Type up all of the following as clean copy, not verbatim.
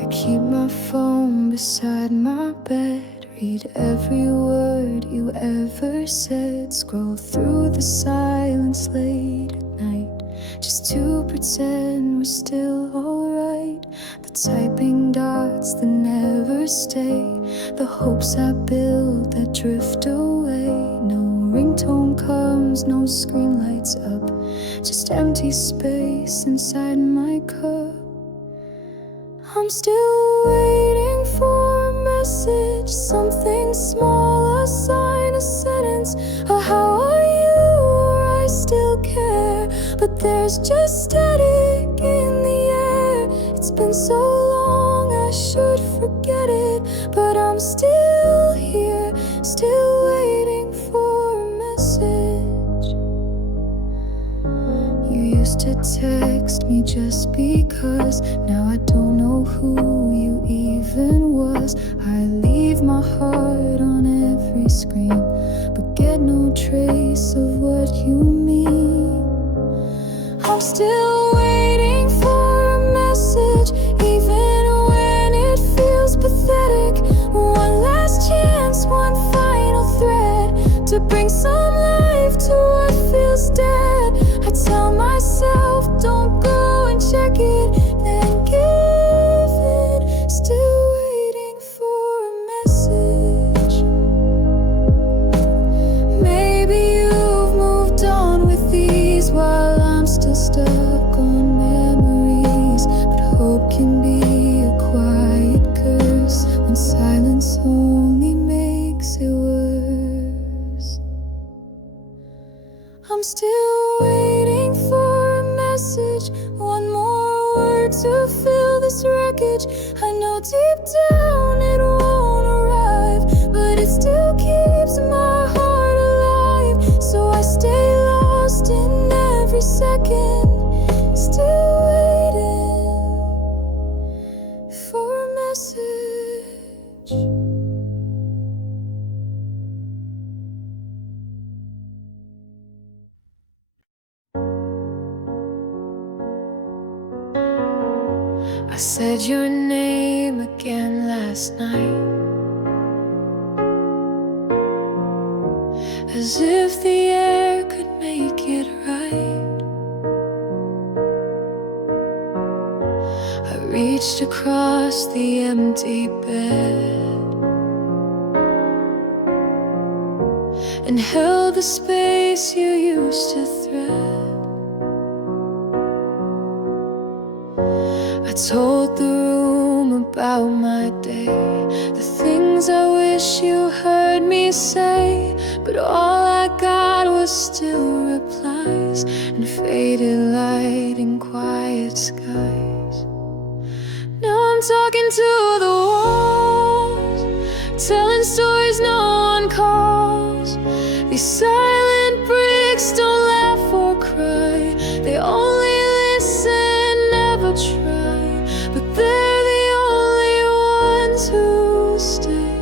I keep my phone beside my bed, read every word you ever said, scroll through the silence late at night, just to pretend we're still alright. The typing dots that never stay, the hopes I build that drift away. No ringtone comes, no screen lights up, just empty space inside my cup. I'm still waiting for a message, something small, a sign, a sentence, a how are you, or I still care. But there's just static in the air. It's been so long, I should forget it, but I'm still here, still waiting for a message. You used to text me just because, now I don't know who you even was. I leave my heart on every screen, but get no trace of what you mean. I'm still waiting for a message, even when it feels pathetic. One last chance, one final thread, to bring some life to what feels dead. I tell myself, don't go and check it, then give it. Still waiting for a message. Maybe you've moved on with these, while I'm still stuck on memories. But hope can be a quiet curse when silence only makes it worse. I'm still waiting for a message, one more word to fill this wreckage. I know deep down it won't arrive, but it still keeps my heart alive. So I stay lost in every second, still waiting for a message. I said your name again last night, as if the air could make it right. I reached across the empty bed and held the space you used to thread. I told the room about my day, the things I wish you heard me say, but all I got was still replies and faded light in quiet skies. Now I'm talking to the walls, telling stories no one calls. These silent bricks don't laugh or cry, they only listen, never try. But they're the only ones who stay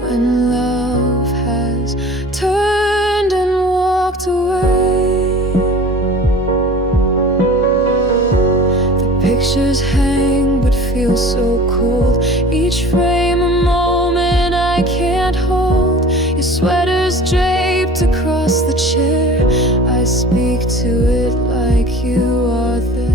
when love has turned and walked away. The pictures hang but feel so cold, each frame a moment I can't hold. Your sweater's draped across the chair, I speak to it like you are there.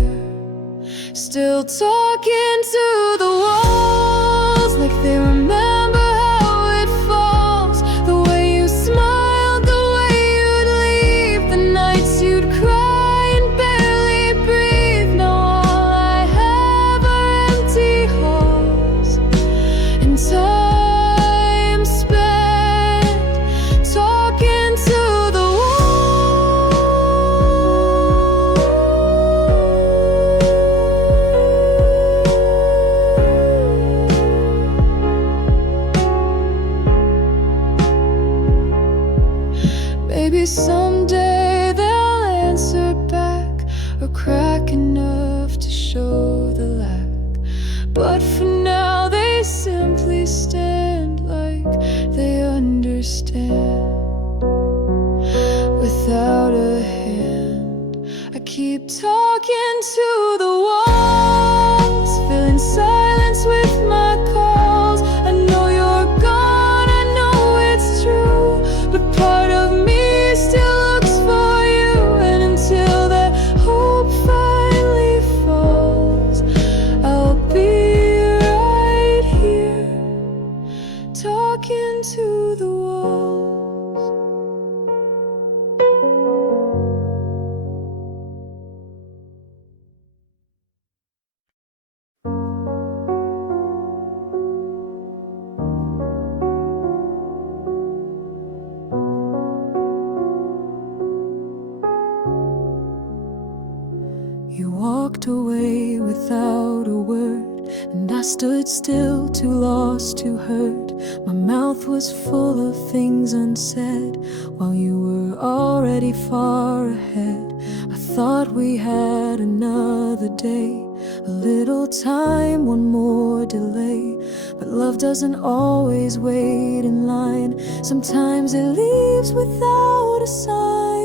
Still talking to the walls, like they remember how it falls. The way you smiled, the way you'd leave, the nights you'd cry and barely breathe. Now all I have are empty halls and time spent talking to the walls. Maybe someday they'll answer back, or crack enough to show the lack. But for now they simply stand like they understand. Without a hand, I keep talking to the walls, feeling silent You walked away without a word, and I stood still, too lost to hurt. My mouth was full of things unsaid, while you were already far ahead. I thought we had another day, a little time, one more delay. But love doesn't always wait in line. Sometimes it leaves without a sign.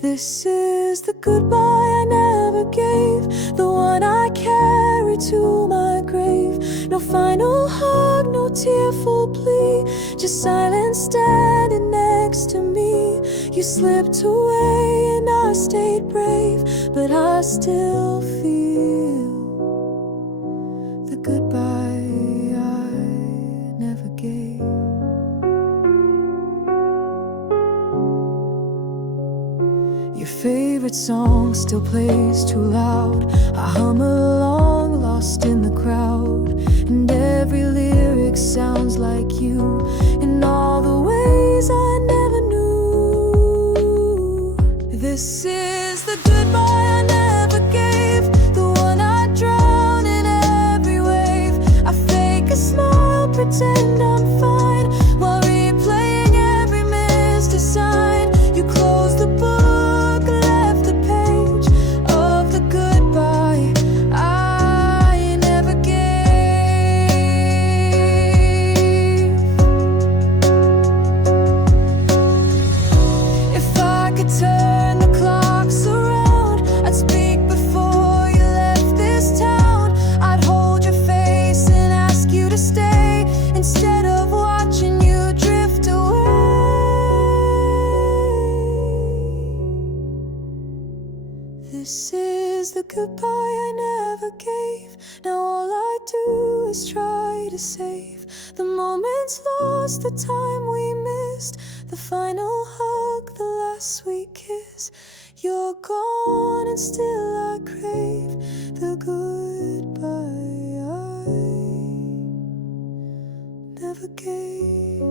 This is the goodbye I never gave, the one I carry to my grave. No final hug, no tearful plea, just silence standing next to me. You slipped away and I stayed brave, but I still feel the goodbye I never gave. Your favorite song still plays too loud. I hum along, lost in the crowd, and every lyric sounds like you in all the ways I never knew. This is the goodbye I never gave, the one I drown in every wave. I fake a smile, pretend I'm fine, while replaying every missed sign. You close the book, this is the goodbye I never gave. Now all I do is try to save the moments lost, the time we missed, the final hug, the last sweet kiss. You're gone and still I crave the goodbye I never gave.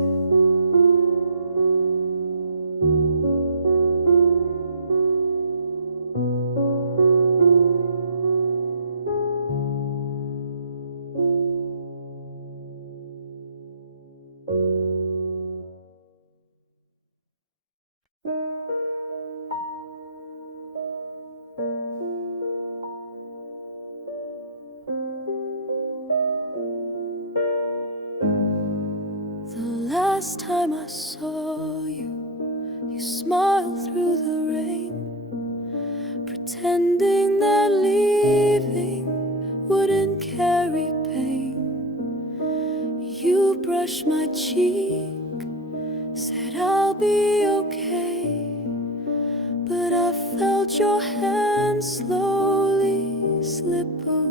Last time I saw you, you smiled through the rain, pretending that leaving wouldn't carry pain. You brushed my cheek, said I'll be okay, but I felt your hand slowly slip away.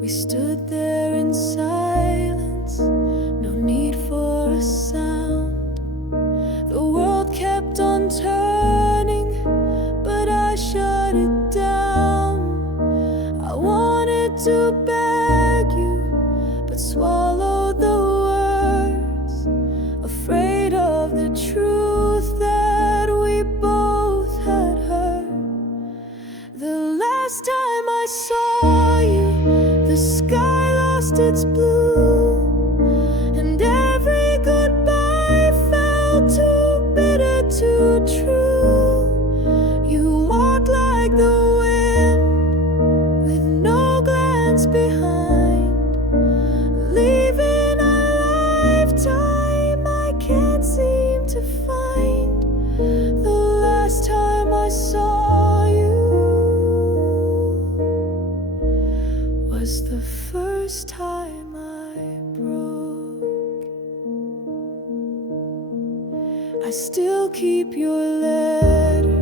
We stood there in silence, no need for a sound. The world kept on turning, but I shut it down. I wanted to beg you, but swallowed the words, afraid of the truth that we both had heard. The last time I saw you, the sky lost its blue, and every goodbye felt too bitter to true. You walked like the wind, with no glance behind, leaving a lifetime I can't seem to find. The last time I saw you was the first time I broke. I still keep your letter,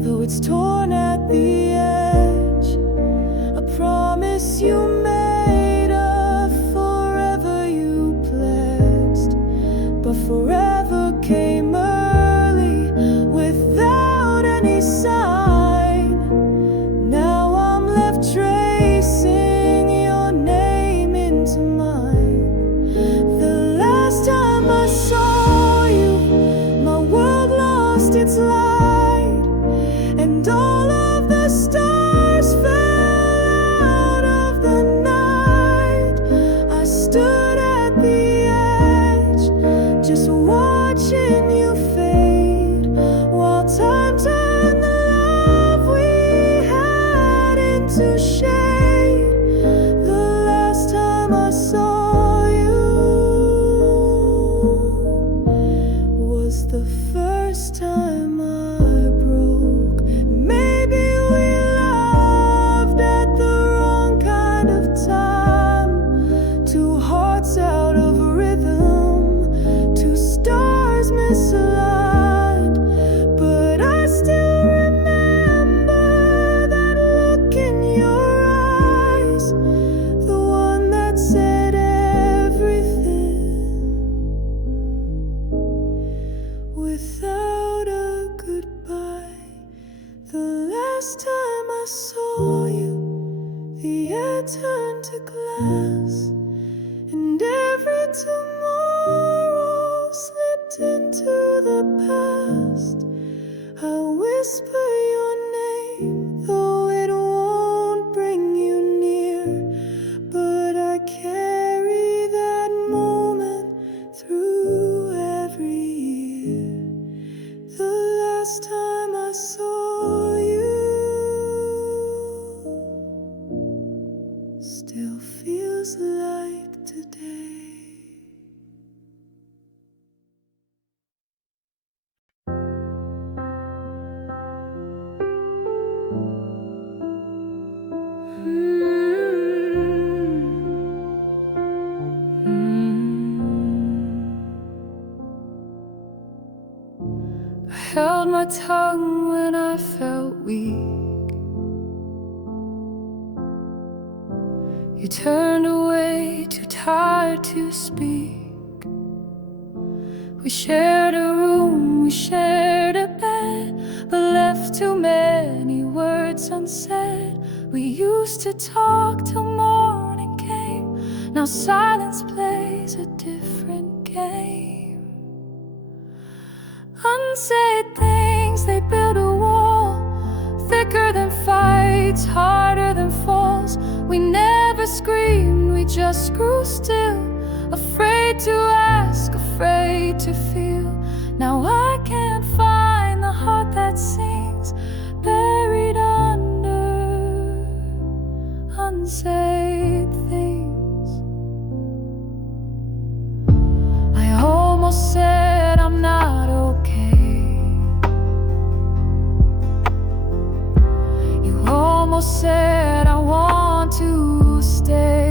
though it's torn at the edge. A promise you made, a forever you pledged, but forever came early without any sign. Now I'm left tracing your name into mine. The last time I saw you, my world lost its light, and all of the stars fell out of the night. I stood at the edge, just watching you fade, while time turned the love we had into shade. The last time I saw you was the first time I broke. Maybe we loved at the wrong kind of time. Two hearts out of rhythm, two stars misaligned. But I still remember that look in your eyes, the one that said everything without a goodbye. The last time I saw you, the air turned to glass, and every tomorrow slipped into the past. I'll whisper your name, though it won't bring you near, but I carry that moment through every year. The last time I saw you still feels like today. I held my tongue when I felt weak. You turned away, too tired to speak. We shared a room, we shared a bed, but left too many words unsaid. We used to talk till morning came. Now silence plays a different game. Unsaid things, they build a wall, thicker than fights, harder than falls. We never screamed, we just grew still, afraid to ask, afraid to feel. Now I can't find the heart that sings, buried under unsaid things. I almost said I'm not okay. You almost said I want to stay.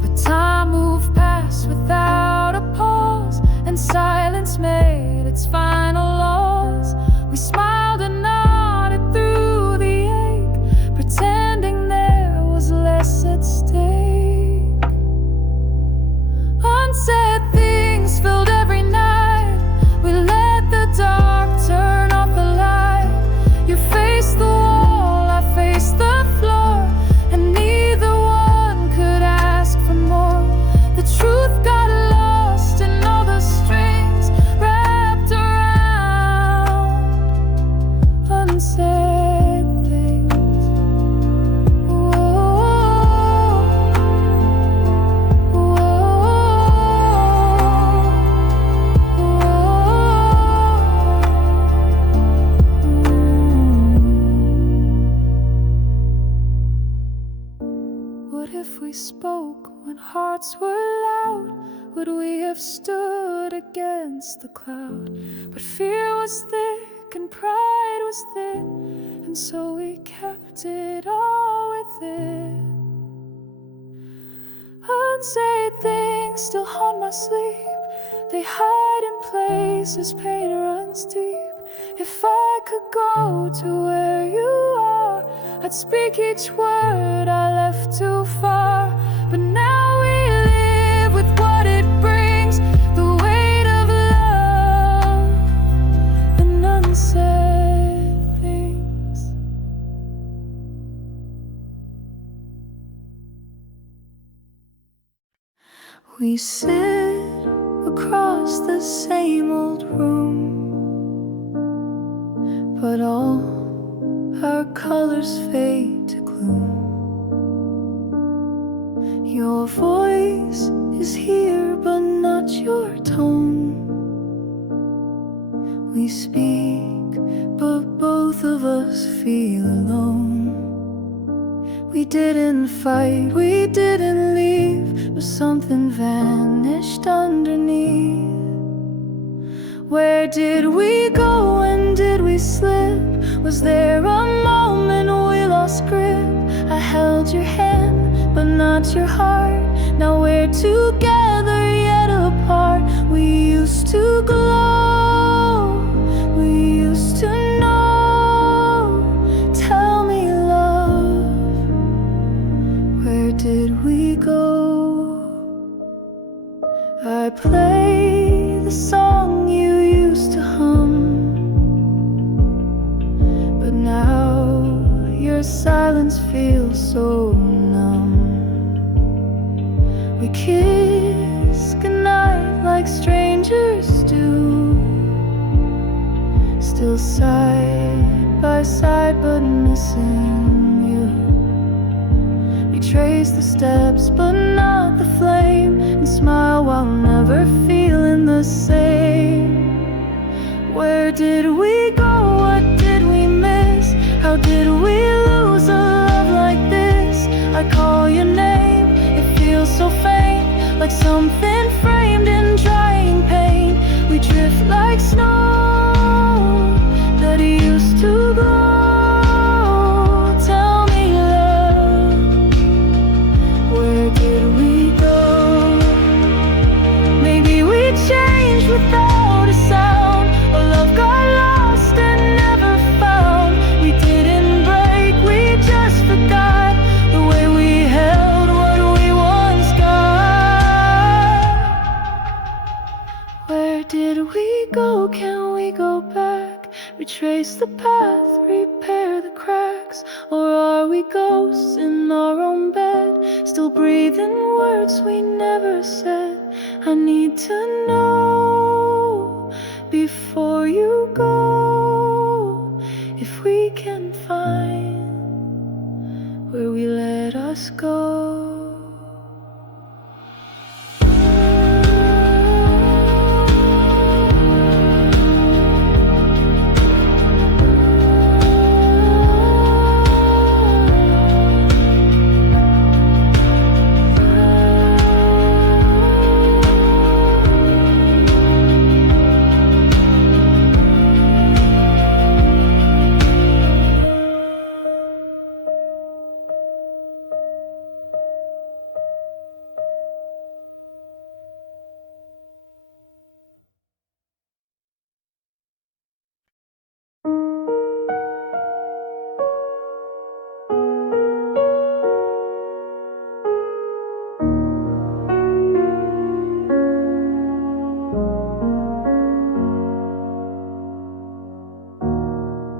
But time moved past without a pause, and silence made its final laws. We smiled and nodded through the ache, pretending there was less at stake. Unsaid things filled every night. We let the dark turn off the light. You faced the wall, I faced the floor, and neither one could ask for more. The truth got lost in all the strings wrapped around unsaid things. What if we spoke when hearts were loud? Would we have stood against the cloud? But fear was thick and pride was thin, and so we kept it all within. Unsaid things still haunt my sleep. They hide in places pain runs deep. If I could go to where you are, I'd speak each word I left too far. But now we live with what it brings, the weight of love and unsaid things. We sit across the same old room, but all our colors fade to gloom. Your voice is here, but not your tone. We speak, but both of us feel alone. We didn't fight, we didn't leave, but something vanished underneath. Where did we go? When did we slip? Was there a moment we lost grip? I held your hand, but not your heart. Now we're together yet apart. We used to glow, we used to know. Tell me, love, where did we go? I play the song you used to hum, but now your silence feels so numb. We kiss goodnight like strangers do, still side by side but missing you. We trace the steps but not the flame, and smile while never feeling the same. Where did we go? What did we miss? How did we lose a love like this? I call your name, it feels so faint, like something framed in drying pain. We drift like snow that used to glow. Tell me, love, where did we go? Maybe we changed without a sound, or love got lost and never found. We didn't break, we just forgot the way we held what we once got. Where did we go? Can we go back? Retrace the path, repair the cracks? Or are we ghosts in our own bed, still breathing words we never said? I need to know before you go if we can find where we let us go.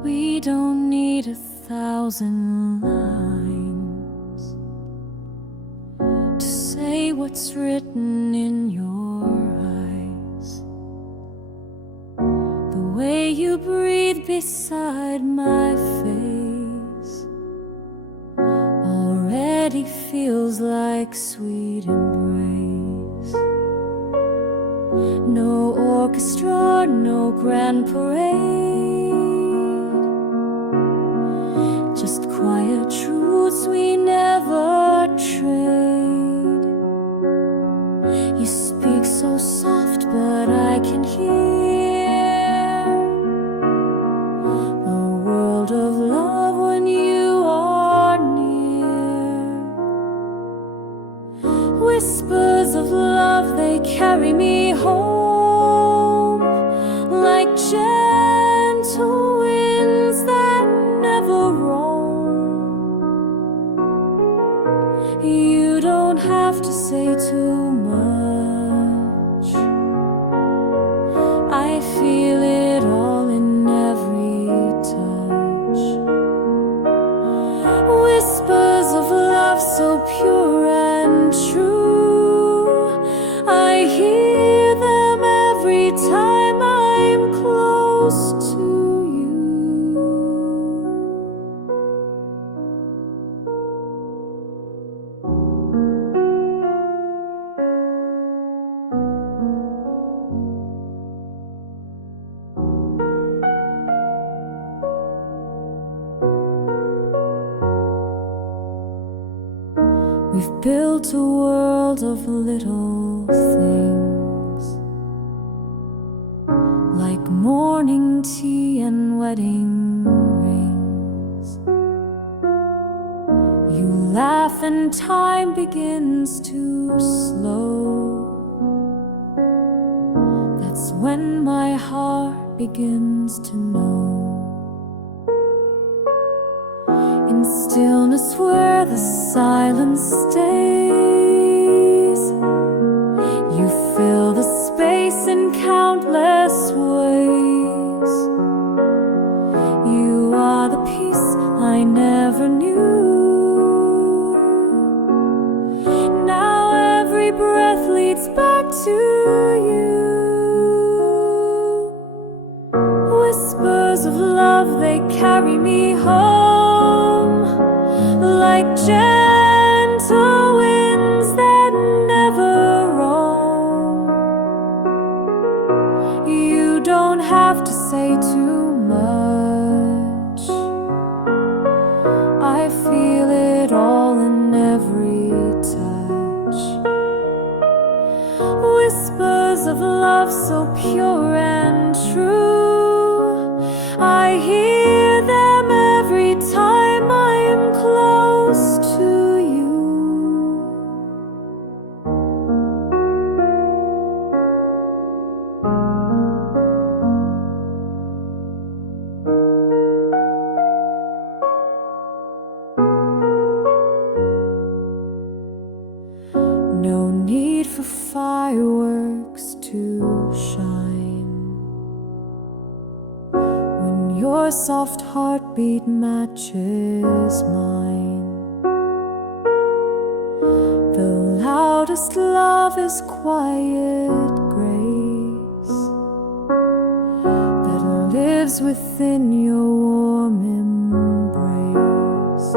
We don't need 1,000 lines to say what's written in your eyes. The way you breathe beside my face already feels like sweet embrace. No orchestra, no grand parade, just quiet truths we never trade. You speak so soft, but I can hear the world of love when you are near. Whispers of love, they carry me home like gentle winds that never roam. You don't have to say too much, I feel it all in every touch. Whispers of love so pure and true, I hear them every time I'm close to you. We've built a world of little things, like morning tea and wedding rings. You laugh and time begins to slow. That's when my heart begins to know. In stillness where the silence stays, you fill the space in countless ways. You are the peace I never knew. Now every breath leads back to you. Whispers of love, they carry me home, like gentle winds that never roam. You don't have to say too much, I feel it all in every touch. Whispers of love so pure and true, I hear them every time I am close to you. No need for fireworks to shine when your soft heartbeat matches mine. The loudest love is quiet grace that lives within your warm embrace.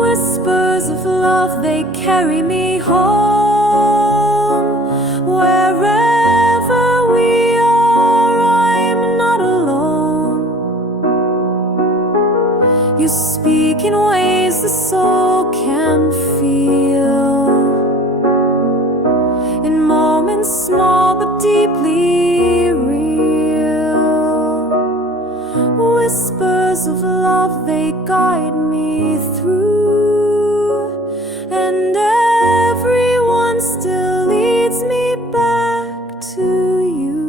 Whispers of love, they carry me home. Wherever we are, I'm not alone. You speak in ways the soul can feel, in moments small but deeply real. Whispers of love, they guide me through, and everyone still leads me back to you.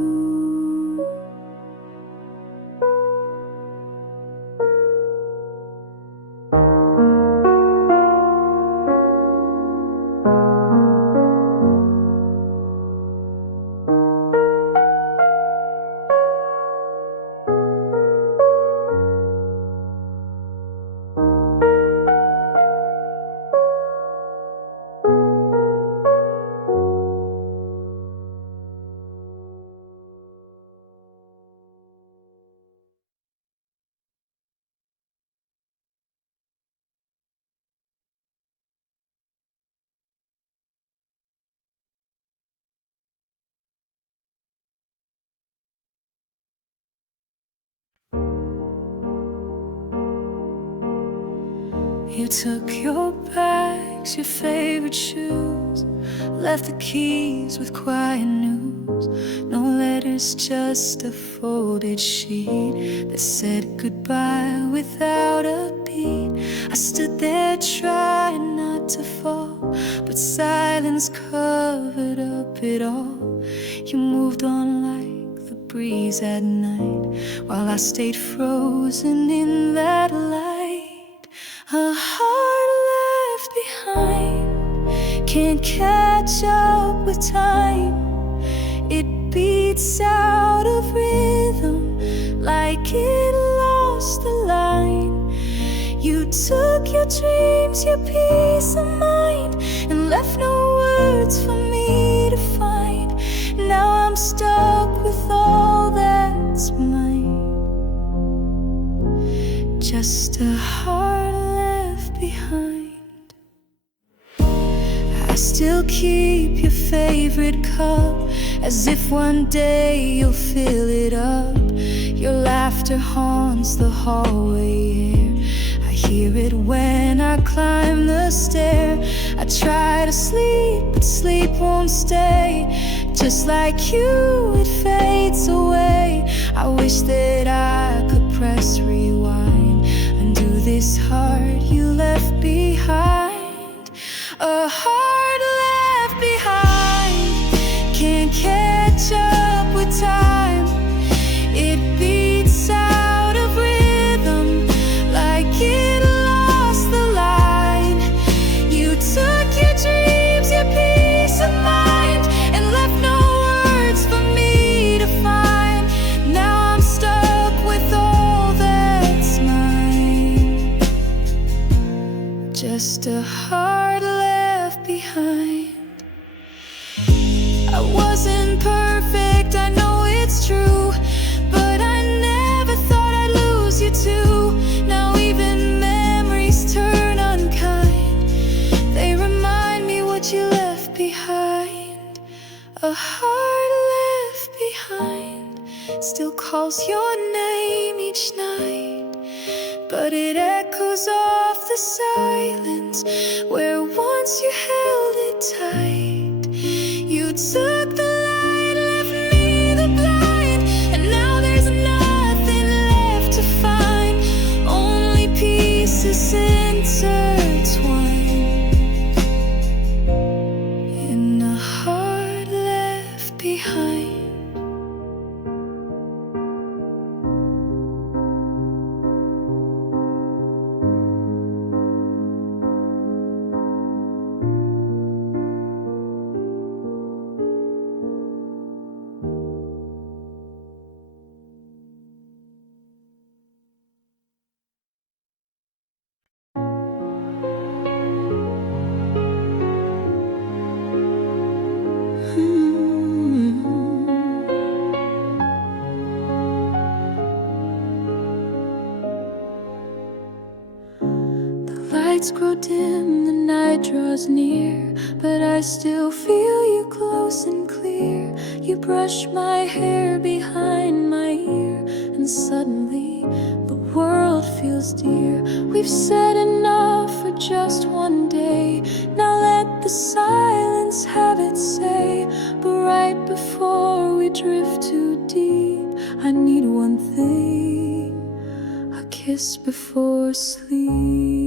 You took your bags, your favorite shoes, left the keys with quiet news. No letters, just a folded sheet that said goodbye without a beat. I stood there trying not to fall, but silence covered up it all. You moved on like the breeze at night, while I stayed frozen in that light. A heart left behind can't catch up with time. It beats out of rhythm like it lost the line. You took your dreams, your peace of mind, and left no words for me to find. Now I'm stuck with all that's mine, just a heart left behind. I still keep your favorite cup, as if one day you'll fill it up. Your laughter haunts the hallway air. I hear hear it when I climb the stair. I try to sleep, but sleep won't stay. Just like you, it fades away. I wish that I could press rewind, undo this heart you left behind. A heart left behind can't catch up with time. It beats out of rhythm like it lost the line. You took your dreams, your peace of mind, and left no words for me to find. Now I'm stuck with all that's mine. Just a heart left behind. I wasn't perfect, I know it's true, but I never thought I'd lose you too. Now even memories turn unkind. They remind me what you left behind. A heart left behind still calls your name each night, but it echoes off the silence where once you held it tight. You took the light, left me the blind, and now there's nothing left to find. Only pieces intertwined in a heart left behind. Lights grow dim, the night draws near, but I still feel you close and clear. You brush my hair behind my ear, and suddenly the world feels dear. We've said enough for just one day, now let the silence have its say. But right before we drift too deep, I need one thing: a kiss before sleep.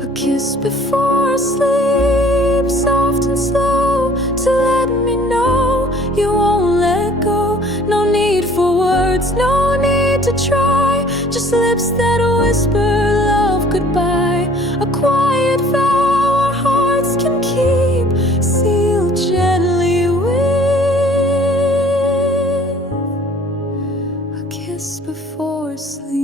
A kiss before sleep, soft and slow, to let me know you won't let go. No need for words, no need to try, just lips that whisper love goodbye. A quiet vow our hearts can keep, sealed gently with a kiss before sleep.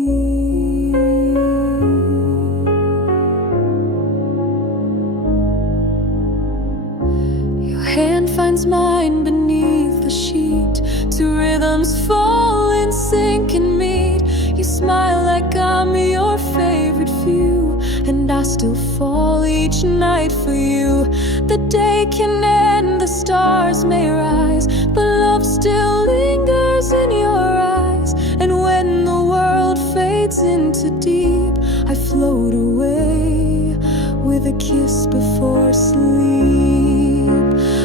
Hand finds mine beneath the sheet, two rhythms fall in sync and meet. You smile like I'm your favorite view, and I still fall each night for you. The day can end, the stars may rise, but love still lingers in your eyes. And when the world fades into deep, I float away with a kiss before sleep.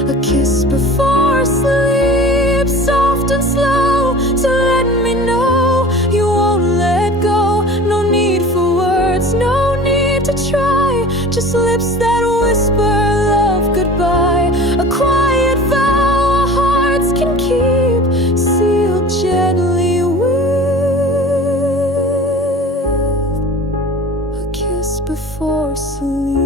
A kiss before sleep, soft and slow, to let me know you won't let go. No need for words, no need to try, just lips that whisper love goodbye. A quiet vow our hearts can keep, sealed gently with a kiss before sleep.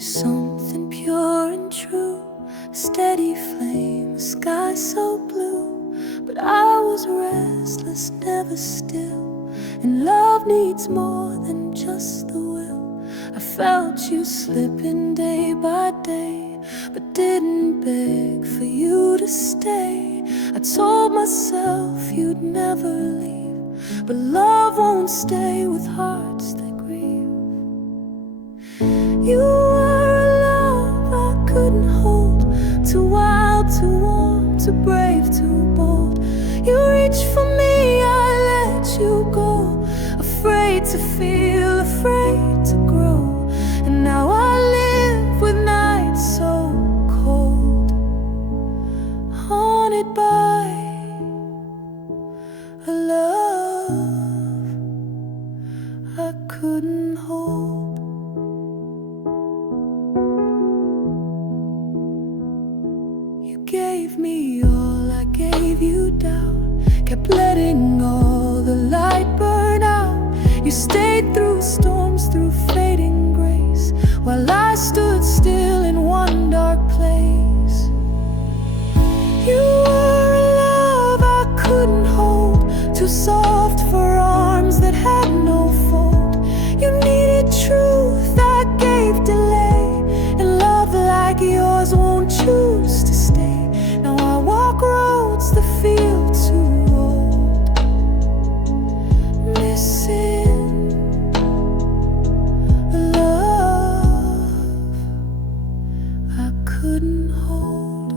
something pure and true, a steady flame, a sky so blue. But I was restless, never still, and love needs more than just the will. I felt you slipping day by day, but didn't beg for you to stay. I told myself you'd never leave, but love won't stay with hearts that grieve. You were a love I couldn't hold, too wild, too warm, too brave, too bold. You reached for me, I let you go, afraid to feel, afraid to grow. And now I live with nights so cold, haunted by a love I couldn't hold. You gave me all, I gave you doubt, kept letting all the light burn out. You stayed through storms, through fading grace, while I stood still in one dark place. You were a love I couldn't hold, too soft for arms that had no fold. You needed truth, I gave delay, and love like yours won't choose to stay. Now I walk roads that feel too old, missing a love I couldn't hold.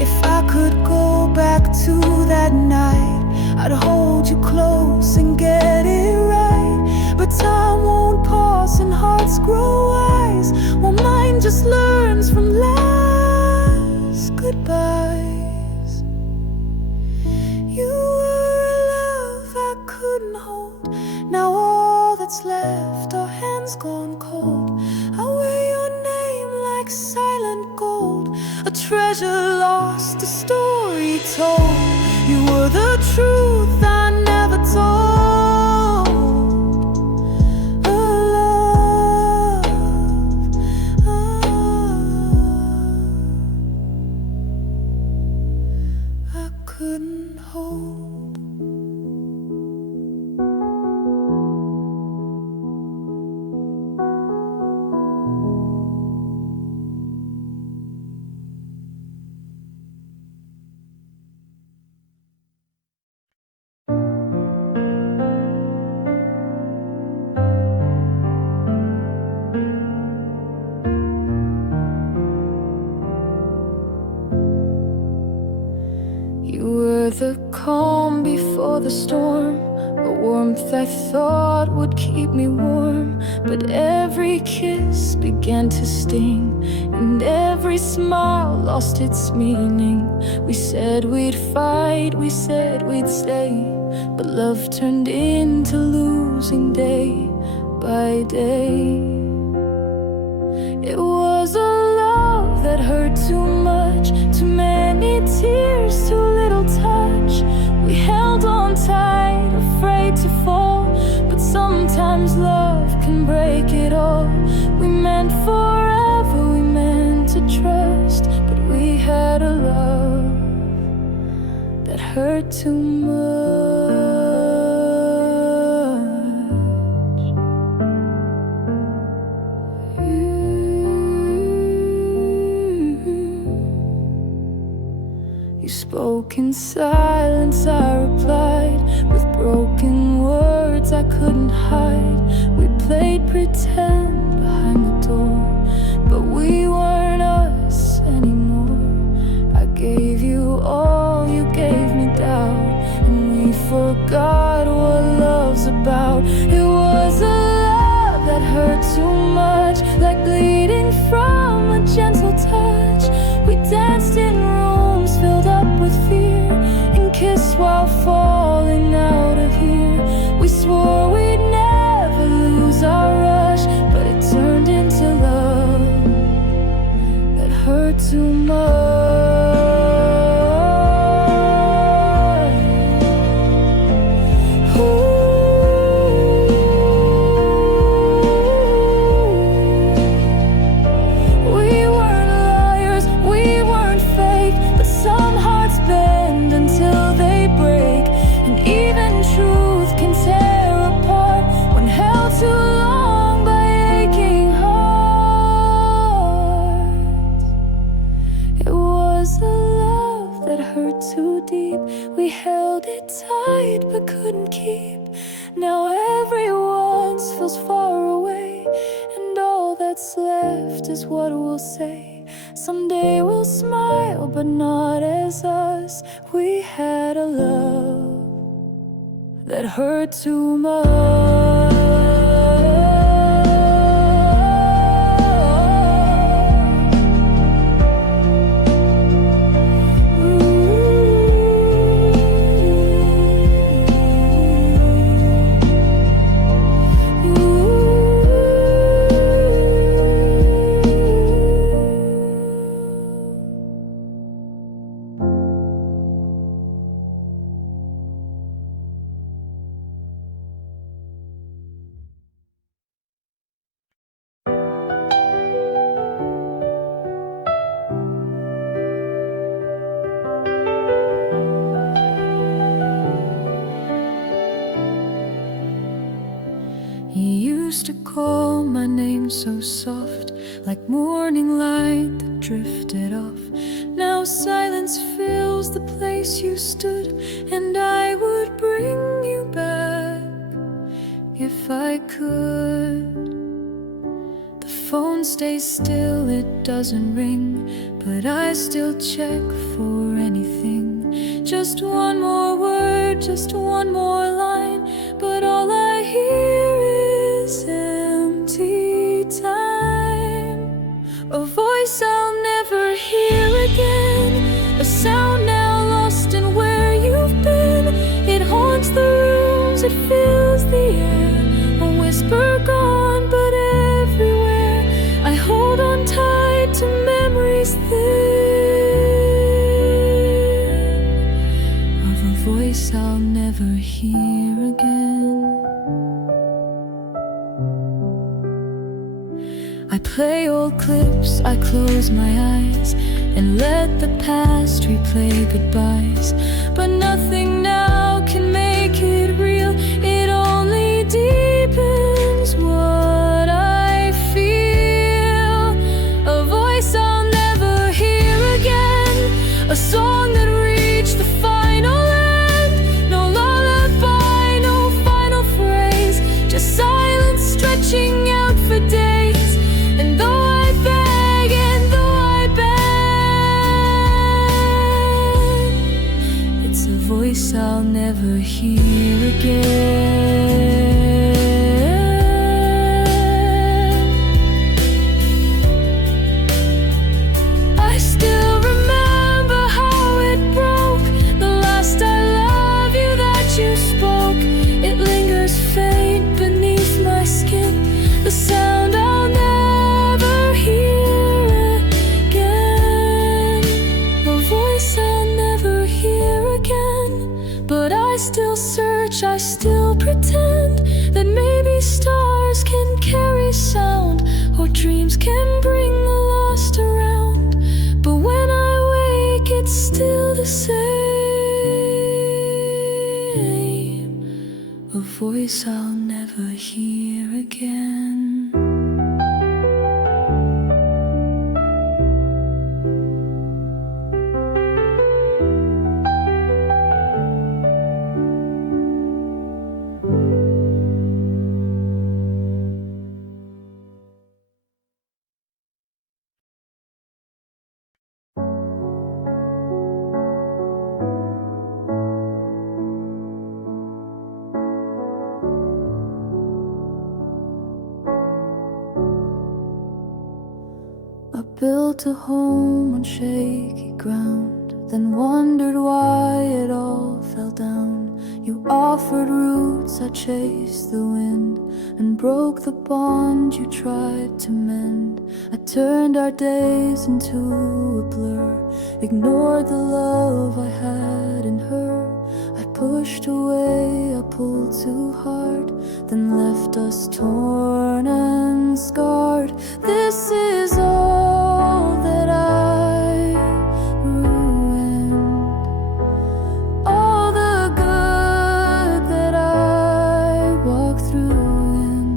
If I could go back to that night, I'd hold you close and get it right. But time won't pause and hearts grow wise, while mine just learns from last goodbyes. You were a love I couldn't hold, now all that's left are hands gone cold. I wear your name like silent gold, a treasure lost, a story told. You were the truth I never told, a love I couldn't hold. You were the calm before the storm, a warmth I thought would keep me warm. But every kiss began to sting, and every smile lost its meaning. We said we'd fight, we said we'd stay, but love turned into losing day by day. It was a love that hurt too much, too many tears, too little touch. We held on tight, afraid to fall, but sometimes love can break it all. We meant forever, we meant to trust, but we had a love that hurt too much. You spoke in silence, I replied with broken words I couldn't hide. We played pretend behind the door, but we weren't us anymore. I gave you all, you gave me doubt, and we forgot what love's about. It was a love that hurt too much, like bleeding from a gentle touch. We danced in rooms filled up with fear, and kissed while falling out of here. We swore we'd never lose our rush, but it was a love that hurt too deep. We held it tight but couldn't keep. Now everyone feels far away, and all that's left is what we'll say. Someday we'll smile, but not as us. We had a love that hurt too much. You used to call my name so soft, like morning light that drifted off. Now silence fills the place you stood, and I would bring you back if I could. The phone stays still, it doesn't ring, but I still check for anything. Just one more word, just one more line, but all I hear is empty time. A voice I'll never hear again, a sound now lost in where you've been. It haunts the rooms, it fills the air, a whisper gone but everywhere. I hold on tight to memories thin of a voice I'll never hear again. I play old clips, I close my eyes and let the past replay goodbyes. But nothing now can make it real, it only deepens what I feel. A voice I'll never hear again, a song that reached the final end. No lullaby, no final phrase, just silence stretching out for days. And though I beg and though I beg, it's a voice I'll never hear again. I still remember how it broke, the last I love you that you spoke. It lingers faint beneath my skin, the sound I'll never hear again. A voice I'll never hear again. But I still search, I still pretend that maybe stars can carry sound, or dreams can bring the lost around. But when I wake, it's still the same, a voice I'll never hear again. I built a home on shaky ground, then wondered why it all fell down. You offered roots, I chased the wind, and broke the bond you tried to mend. I turned our days into a blur, ignored the love I had in her. I pushed away, I pulled too hard, then left us torn and scarred. This is all that I ruined, all the good that I walked through in,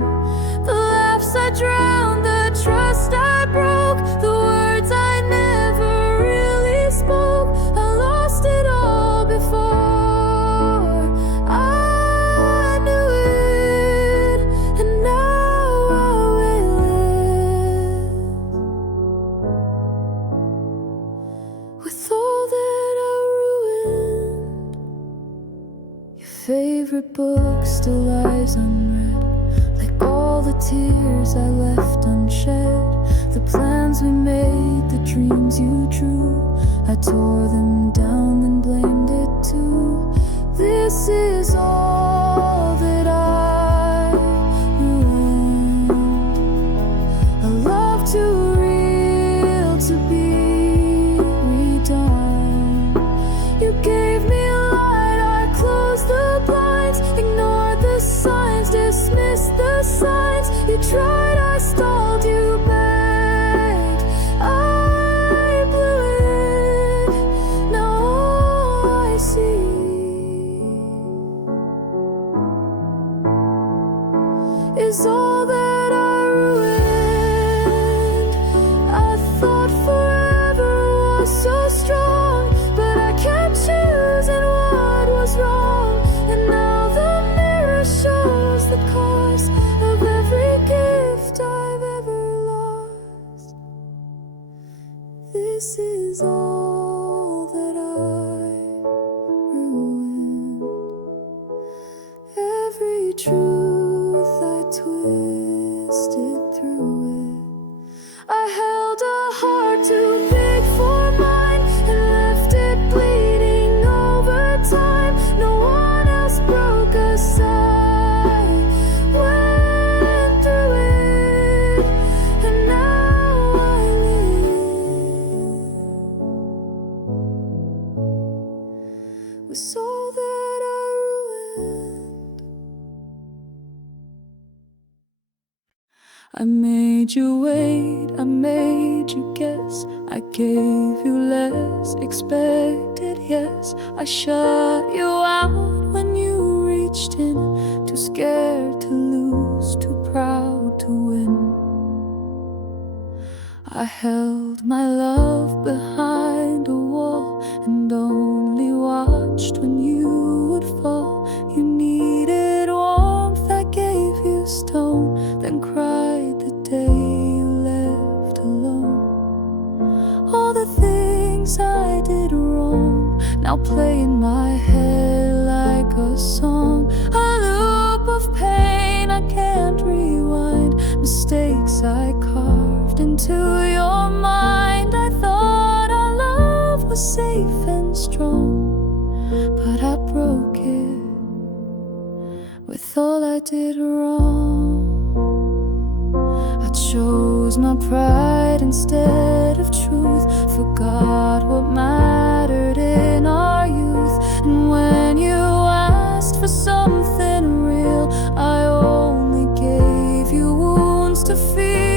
the laughs I drowned, the trust I broke, the words I never really spoke. favorite book still lies unread, like all the tears I left unshed. The plans we made, the dreams you drew, I tore them down and blamed it too. This is all that I ruined. A love too real to be redone. You gave me a light, I closed the blinds, ignored the signs, dismissed the signs. You tried, I stalled, you begged, I blew it. Now all I see is all that I ruined. I thought forever was so strong, but I kept choosing what was wrong. And now the mirror shows the cost of every gift I've ever lost. This is all that I ruined. Every truth I twisted through it. I held a heart too big for mine and left it bleeding over time. No one else broke a sigh, went through it, and now I live with all that I ruined. I made you wait, I made you guess, I gave you less, expected yes. I shut you out when you reached in, too scared to lose, too proud to win. I held my love behind a wall and only watched when you would fall. You needed warmth, I gave you stone, then cried the day you left alone. All the things I did wrong now play in my head like a song, a loop of pain I can't rewind, mistakes I carved into your mind. I thought our love was safe and strong, but I broke it with all I did wrong. I chose my pride instead of truth, forgot what mattered in our youth. And when you asked for something real, I only gave you wounds to feel.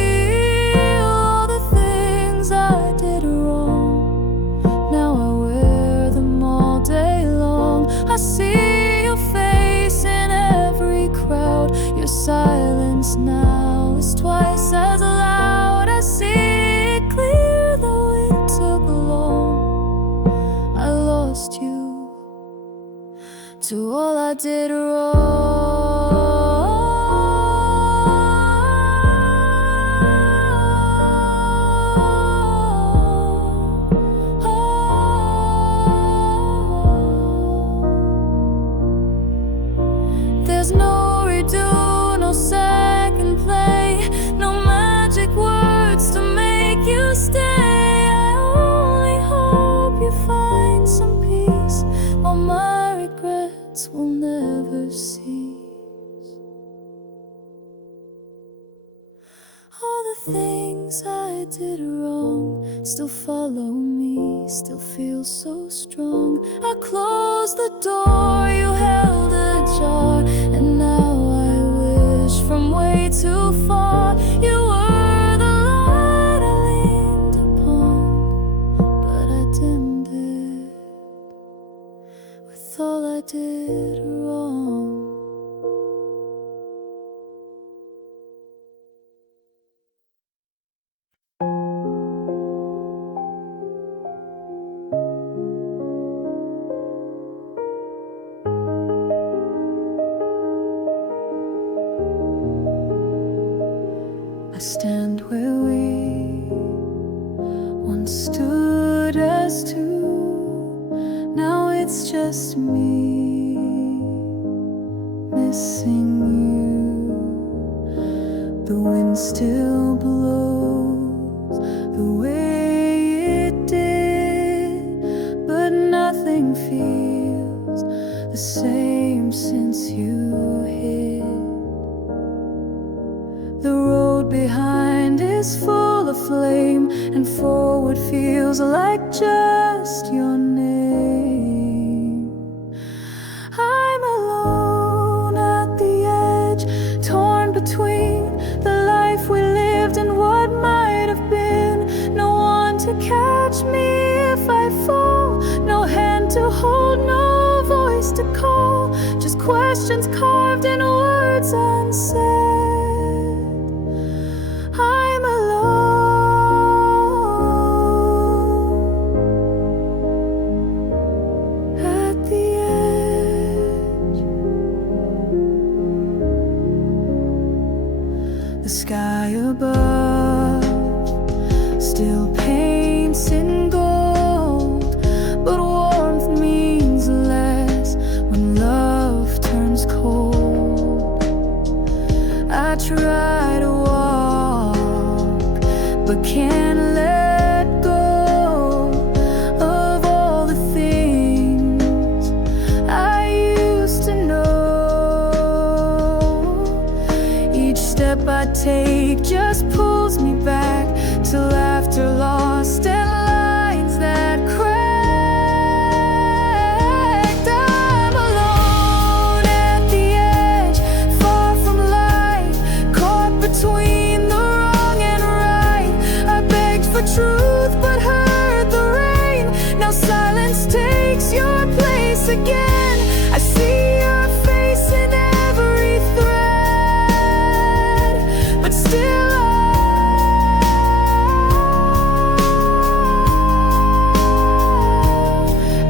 All the things I did wrong, now I wear them all day long. I see your face in every crowd, your silence now is twice as loud. I see it clear though it took long. I lost you to all I did wrong. There's no redo, no second play, no magic words to make you stay. I only hope you find some peace, all my regrets will never cease. All the things I did wrong still follow me, still feel so strong. I closed the door, you held ajar, and now I wish from way too far. You were the light I leaned upon, but I dimmed it with all I did wrong. I stand where we once stood as two. Now it's just me missing you. The wind still blows the way it did, but nothing feels the same since you hid. The road behind is full of flame, and forward feels like just your name. I'm alone at the edge, torn between the life we lived and what might have been. No one to catch me if I fall, no hand to hold, no voice to call, just questions carved in words unsaid. I'm alone at the edge. The sky above still paints in gold, but warmth means less when love turns cold. I try to walk, but can't let go of all the things I used to know. Each step I take just pulls me back to laughter lost and lines that cracked. I'm alone at the edge, far from light, caught between the wrong and right. I begged for truth but heard the rain. Now silence takes your place again. I see your face in every thread, but still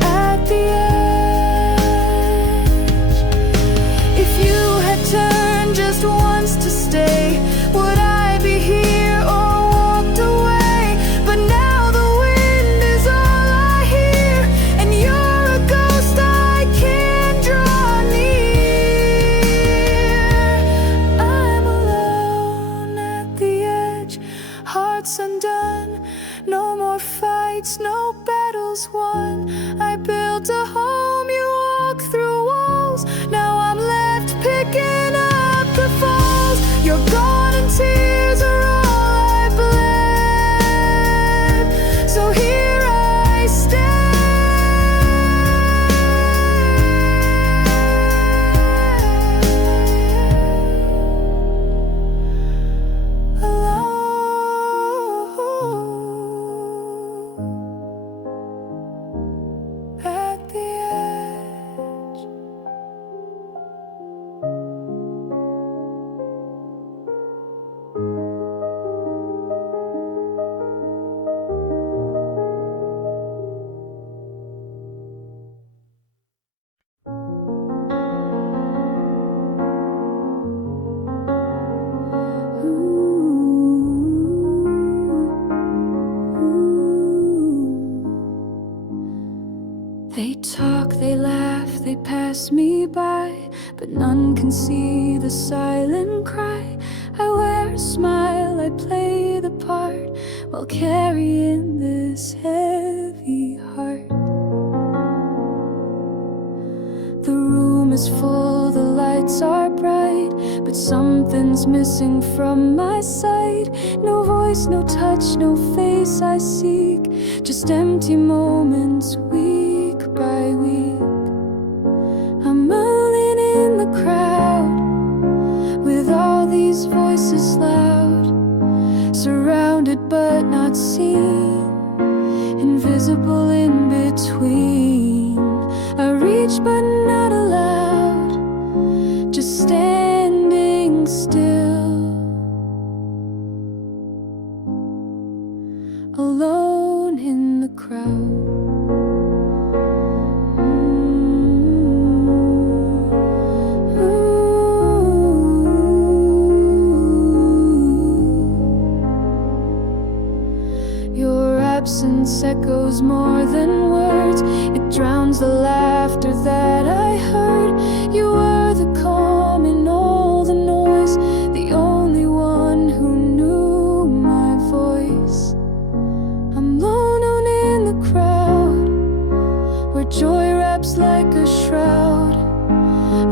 at the edge. If you had turned just once to stay, would I be here or walked away? But now the wind is all I hear, and you're a ghost I can't draw near. I'm alone at the edge, hearts undone, no more fights, no battles won. I built a home, you walk through walls. Now I'm left picking up the falls. You're gone and tears are all I bled. So here I stand, alone at the edge. They talk, they laugh, they pass me by, but none can see the silent cry. I wear a smile, I play the part, while carrying this heavy heart. The room is full, the lights are bright, but something's missing from my sight. No voice, no touch, no face I seek, just empty moments week by week. I'm mulling in the crowd, with all these voices loud, surrounded but not seen, invisible in between. I reach but not allowed, just standing still, alone in the crowd. Your absence echoes more than words. It drowns the laughter that I collapse like a shroud.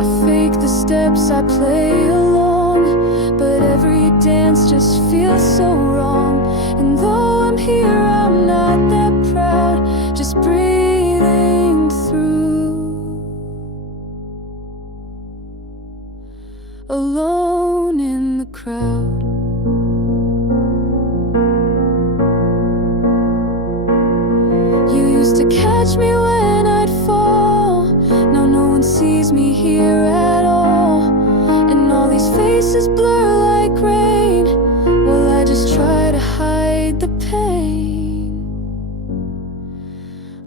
I fake the steps, I play along, but every dance just feels so wrong. And though I'm here, I'm not that proud, just breathing through, alone in the crowd. You used to catch me when I'd fall, now no one sees me here at all. And all these faces blur like rain, well, I just try to hide the pain.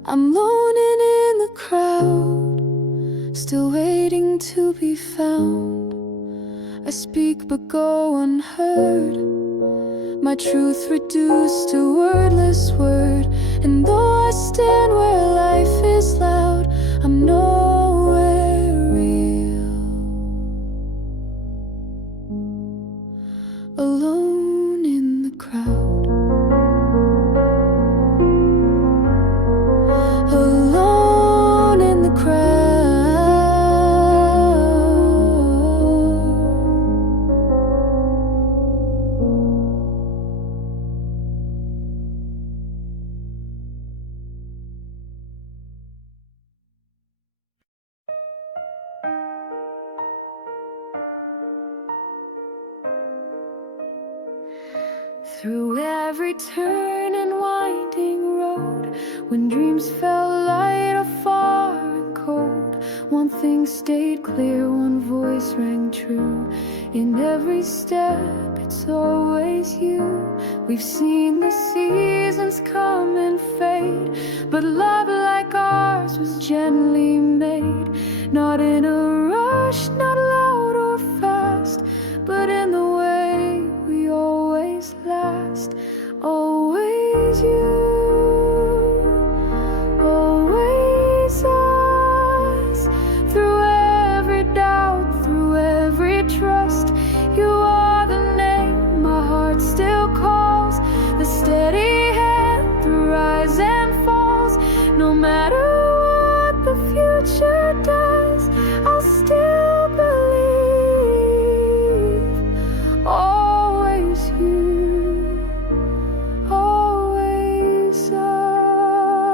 I'm loaning in the crowd, still waiting to be found. I speak but go unheard, my truth reduced to wordless word. And though I stand where life is loud, I'm nowhere real, alone in the crowd, alone in the crowd. Through every turn and winding road, when dreams felt light or far and cold, one thing stayed clear, one voice rang true. In every step, it's always you. We've seen the seasons come and fade, but love like ours was gently made. Not in a rush, not loud or fast, but in the way we always last. Always you, always us. Through every doubt, through every trust, you are the name my heart still calls. The steady hand through rise and falls. No matter what the future does, I'll still believe. Always you, always us.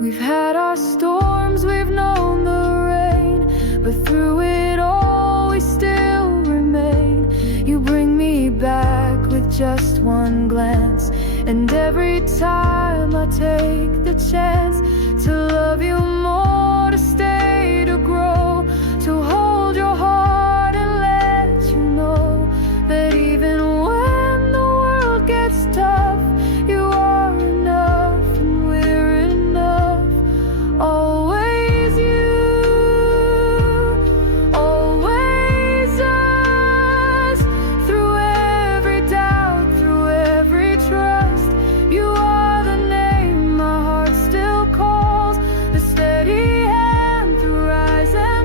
We've had our storms, we've known the rain, but through it all we still remain. You bring me back with just one glance, and every time I take the chance to love you more, to stay, to grow, to hold your heart and let you know that even when the world gets tough, you are enough and we're enough. Always you, always us. Through every doubt, through every trust, you are the name my heart still calls. The steady hand through rise and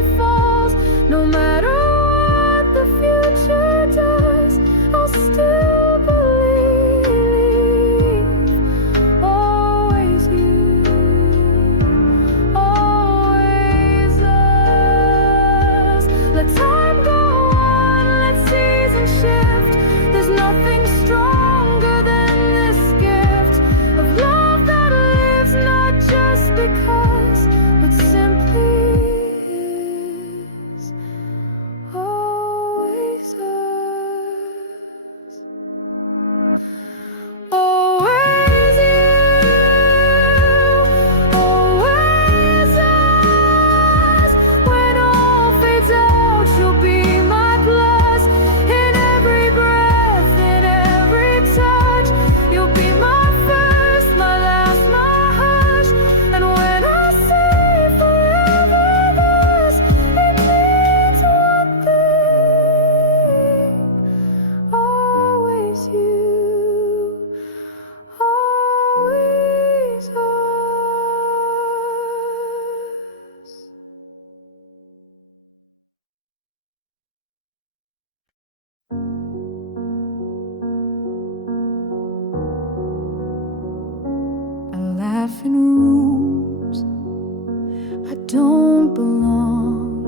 laugh in rooms I don't belong.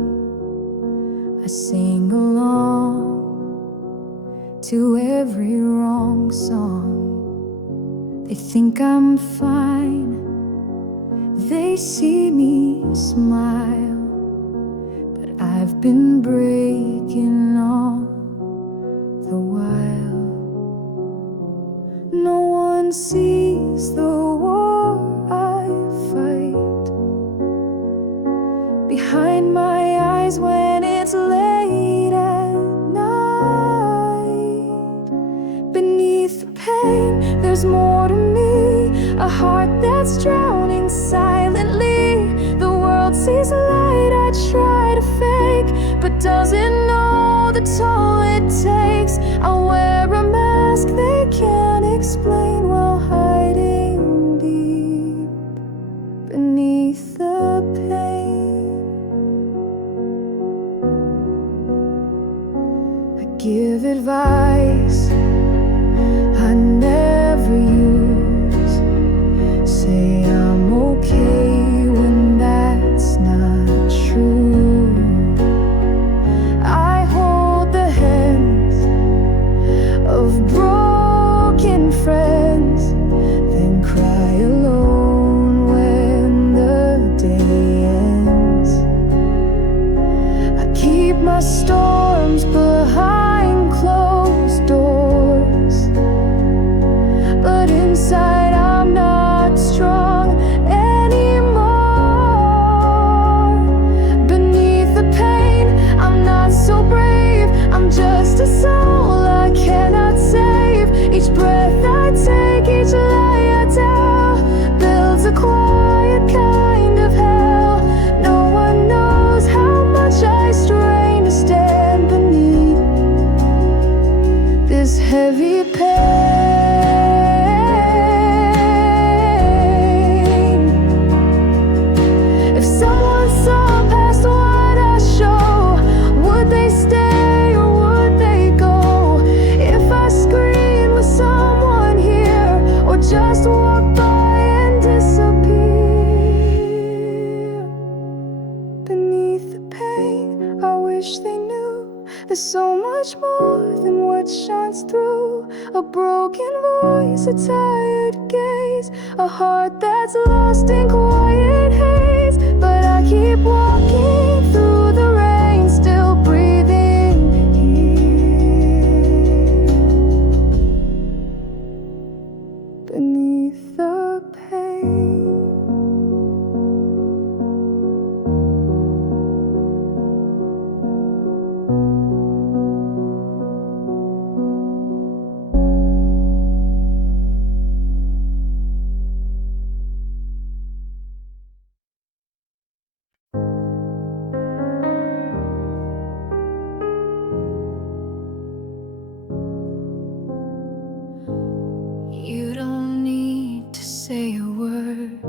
I sing along to every wrong song. They think I'm fine, they see me smile, but I've been breaking all the while. No one sees the war I fight behind my eyes when it's late at night. Beneath the pain, there's more to me, a heart that's drowning silently. The world sees light I try to fake, but doesn't know the toll it takes. I wear a mask they can't explain while hiding deep beneath the pain. I give advice I never use, say I'm okay when that's not true. I hold the hands of broken friends, then cry alone when the day ends. I keep my storms behind closed doors, but inside I'm not strong anymore. Beneath the pain, I'm not so brave, I'm just a soul I cannot save. Each breath I take, each lie I tell, builds a quiet kind of hell. No one knows how much I strain to stand beneath this heavy pain. If someone saw past what I show, would they stay or would they go? If I scream, with someone here, or just walk by and disappear? Beneath the pain, I wish they knew there's so much more than what shines through. A broken voice, a tired gaze, a heart that's lost in quiet haze. But I keep walking through the rain, still breathing here beneath the pain. You don't need to say a word,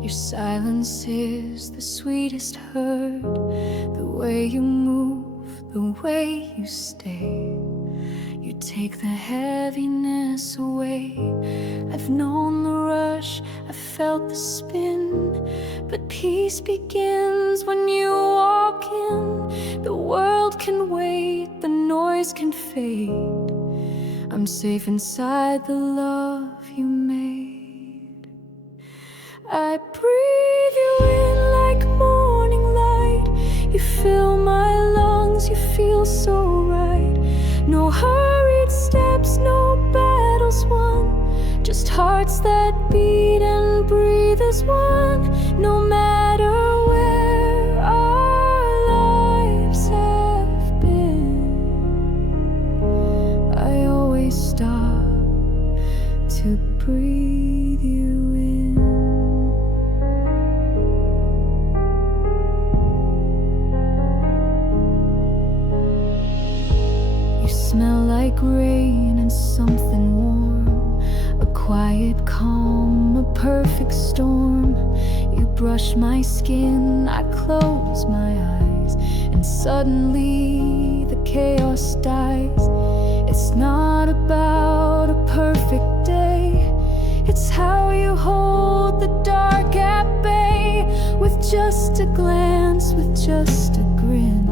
your silence is the sweetest heard. The way you move, the way you stay, you take the heaviness away. I've known the rush, I've felt the spin, but peace begins when you walk in. The world can wait, the noise can fade, I'm safe inside the love you made. I breathe you in like morning light, you fill my lungs, you feel so right. No hurried steps, no battles won, just hearts that beat and breathe as one. No matter where our lives have been, I always stop to breathe you in. You smell like rain and something warm, a quiet calm, a perfect storm. You brush my skin, I close my eyes, and suddenly the chaos dies. It's not about a perfect day, it's how you hold the just a glance, with just a grin,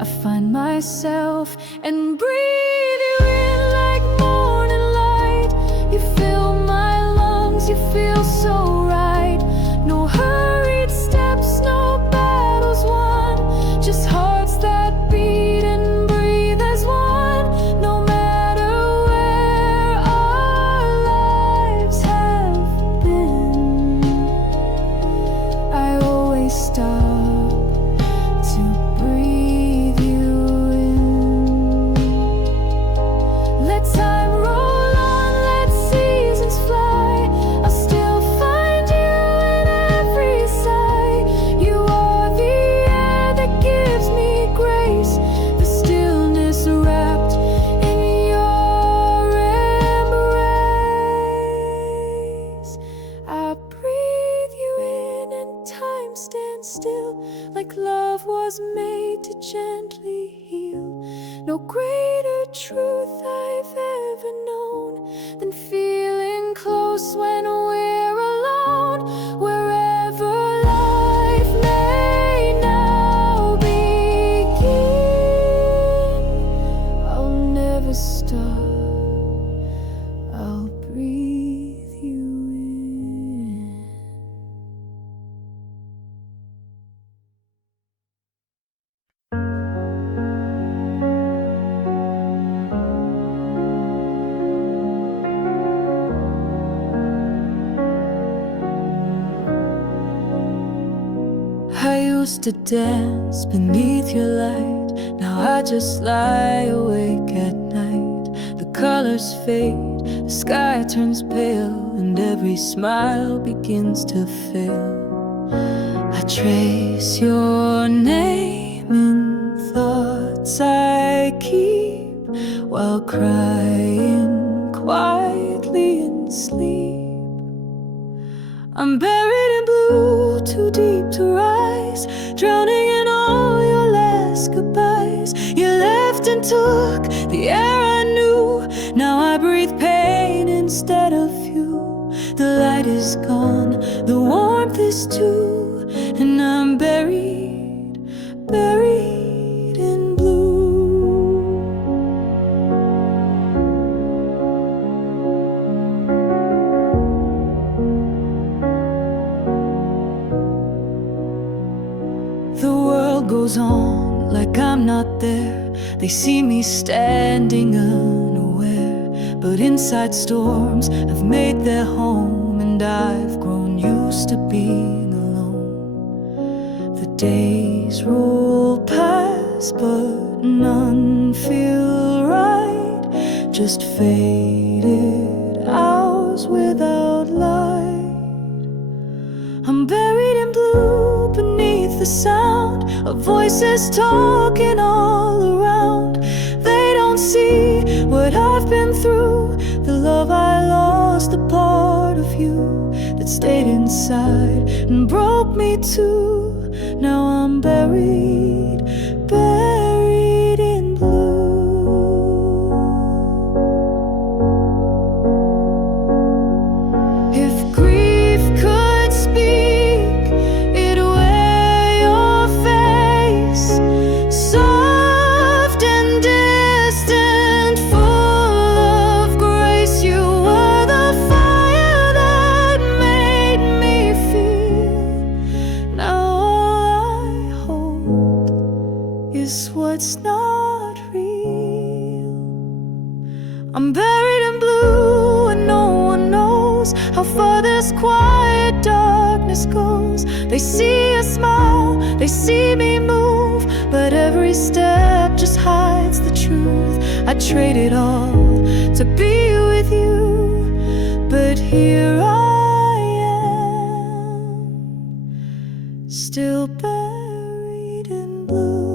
I find myself and breathe you in like morning light. You fill my lungs, you feel so right. No hurried steps, no battles won, just hearts that beat and breathe as one. No matter where our lives have been, I always stop to breathe you in. Let time roll on, let seasons fly, I'll still find you in every sigh. You are the air that gives me grace, the stillness wrapped in your embrace. I breathe you in and time stands still, like love was made to gently heal. No greater truth I've ever known than feeling close when we're alone. Wherever life may now begin, I'll never stop, I'll breathe you in. I used to dance beneath your light, now I just lie awake at night. The colors fade, the sky turns pale, and every smile begins to fail. I trace your name in thoughts I keep, while crying quietly in sleep. I'm buried in blue, too deep to rise, drowning in all your last goodbyes. You left and took the air I knew, now I breathe pain instead of you. The light is gone, the warmth is too, and I'm buried, buried in blue. The world goes on like I'm not there. They see me standing unaware, but inside storms have made their home, and I've grown used to being alone. The days roll past, but none feel right, just faded hours without light. I'm buried in blue beneath the sound of voices talking all around. They don't see what I've been through, the love I lost, the part of you that stayed inside and broke me too. Now I'm buried, buried in blue. If grief could speak, it'd wear your face, soft and distant, full of grace. You were the fire that made me feel. Now all I hold is what's not real. I'm buried in blue and no one knows how far this quiet darkness goes. They see a smile, they see me move, but every step just hides the truth. I trade it all to be with you, but here I am, still buried in blue.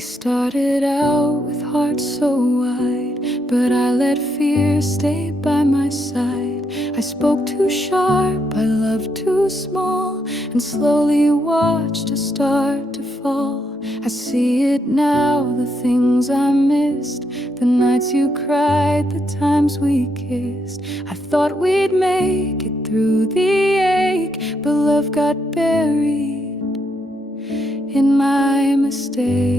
We started out with hearts so wide, but I let fear stay by my side. I spoke too sharp, I loved too small, and slowly watched us start to fall. I see it now, the things I missed, the nights you cried, the times we kissed. I thought we'd make it through the ache, but love got buried in my mistakes.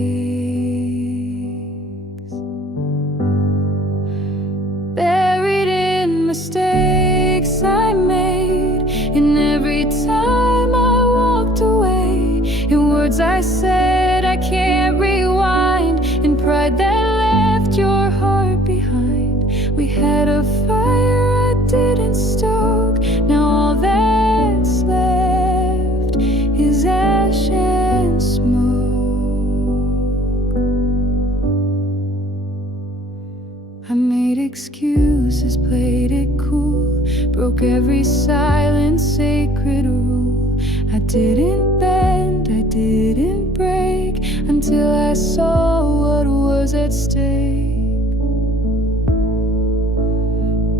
Buried in mistakes I made, in every time I walked away, in words I said I can't rewind, in pride that left your heart behind. We had a fire I didn't stoke, now all that's left is ash and smoke. I made excuses, played it cool, broke every silent sacred rule. I didn't bend, I didn't break, until I saw what was at stake.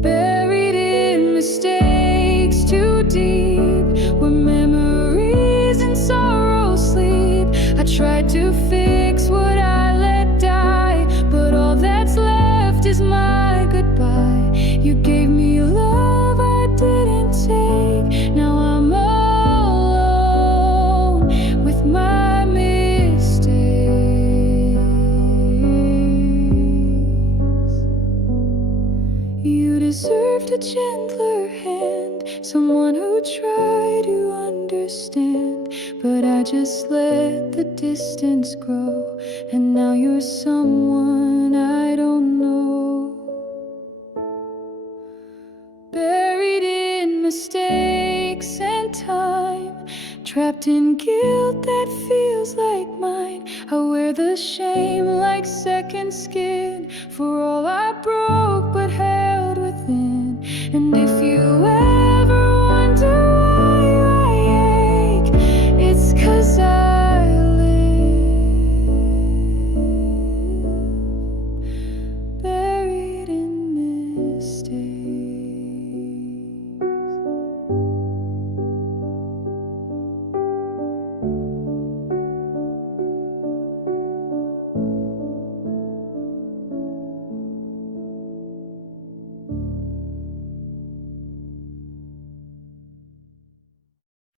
Buried in mistakes too deep, where memories and sorrow sleep. I tried to fix what I let die, but all that's left is my goodbye. You gave me love I didn't take, now I'm alone with my mistakes. You deserved a gentler hand, someone who tried to understand, but I just let the distance grow, and now you're someone I don't know. Buried in mistakes and time, trapped in guilt that feels like mine. I wear the shame like second skin for all I broke but had